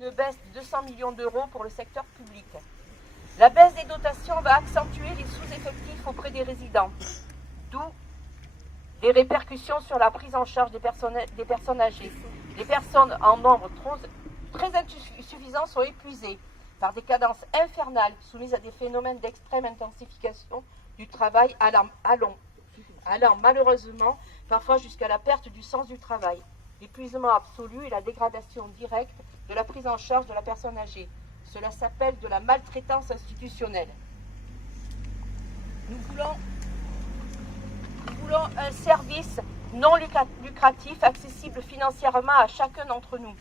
Une baisse de 200 millions d'euros pour le secteur public. La baisse des dotations va accentuer les sous-effectifs auprès des résidents, d'où des répercussions sur la prise en charge des personnes âgées. Les personnes en nombre très insuffisant sont épuisées par des cadences infernales soumises à des phénomènes d'extrême intensification du travail allant malheureusement parfois jusqu'à la perte du sens du travail, l'épuisement absolu et la dégradation directe de la prise en charge de la personne âgée. Cela s'appelle de la maltraitance institutionnelle. Nous voulons un service non lucratif, accessible financièrement à chacun d'entre nous,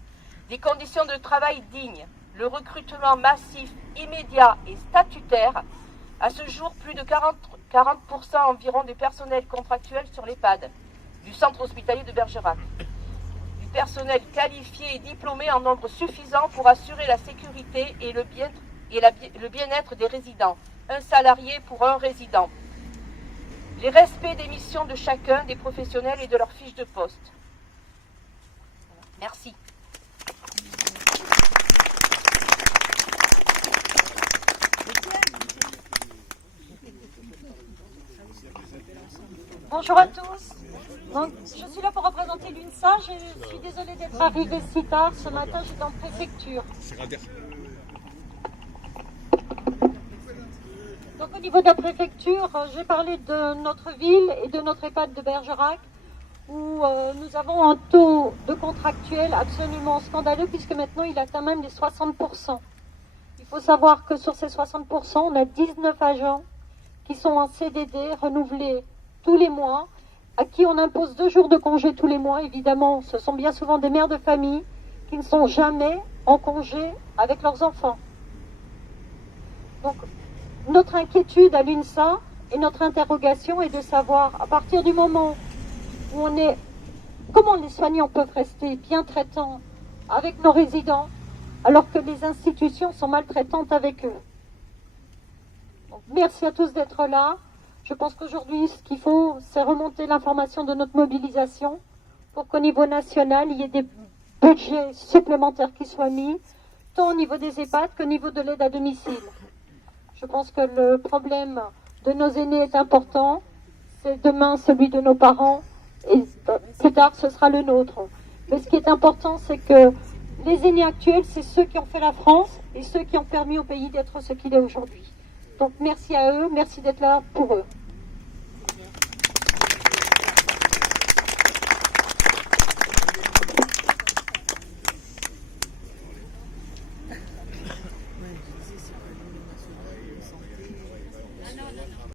des conditions de travail dignes, le recrutement massif, immédiat et statutaire. À ce jour, plus de 40% environ du personnel contractuel sur l'EHPAD, du centre hospitalier de Bergerac. Du personnel qualifié et diplômé en nombre suffisant pour assurer la sécurité et le bien-être des résidents. Un salarié pour un résident. Les respects des missions de chacun des professionnels et de leurs fiches de poste. Merci. Bonjour à tous. Donc, je suis là pour représenter l'UNSA. Je suis désolée d'être arrivée si tard. Ce matin, j'étais en préfecture. Donc, au niveau de la préfecture, j'ai parlé de notre ville et de notre EHPAD de Bergerac, où nous avons un taux de contractuels absolument scandaleux, puisque maintenant, il atteint même les 60%. Il faut savoir que sur ces 60%, on a 19 agents qui sont en CDD renouvelés tous les mois, à qui on impose 2 jours de congé tous les mois. Évidemment, ce sont bien souvent des mères de famille qui ne sont jamais en congé avec leurs enfants. Donc, notre inquiétude à l'UNSA et notre interrogation est de savoir, à partir du moment où on est, comment les soignants peuvent rester bien traitants avec nos résidents, alors que les institutions sont maltraitantes avec eux. Donc, merci à tous d'être là. Je pense qu'aujourd'hui, ce qu'il faut, c'est remonter l'information de notre mobilisation pour qu'au niveau national, il y ait des budgets supplémentaires qui soient mis, tant au niveau des EHPAD qu'au niveau de l'aide à domicile. Je pense que le problème de nos aînés est important. C'est demain celui de nos parents et plus tard, ce sera le nôtre. Mais ce qui est important, c'est que les aînés actuels, c'est ceux qui ont fait la France et ceux qui ont permis au pays d'être ce qu'il est aujourd'hui. Donc merci à eux, merci d'être là pour eux.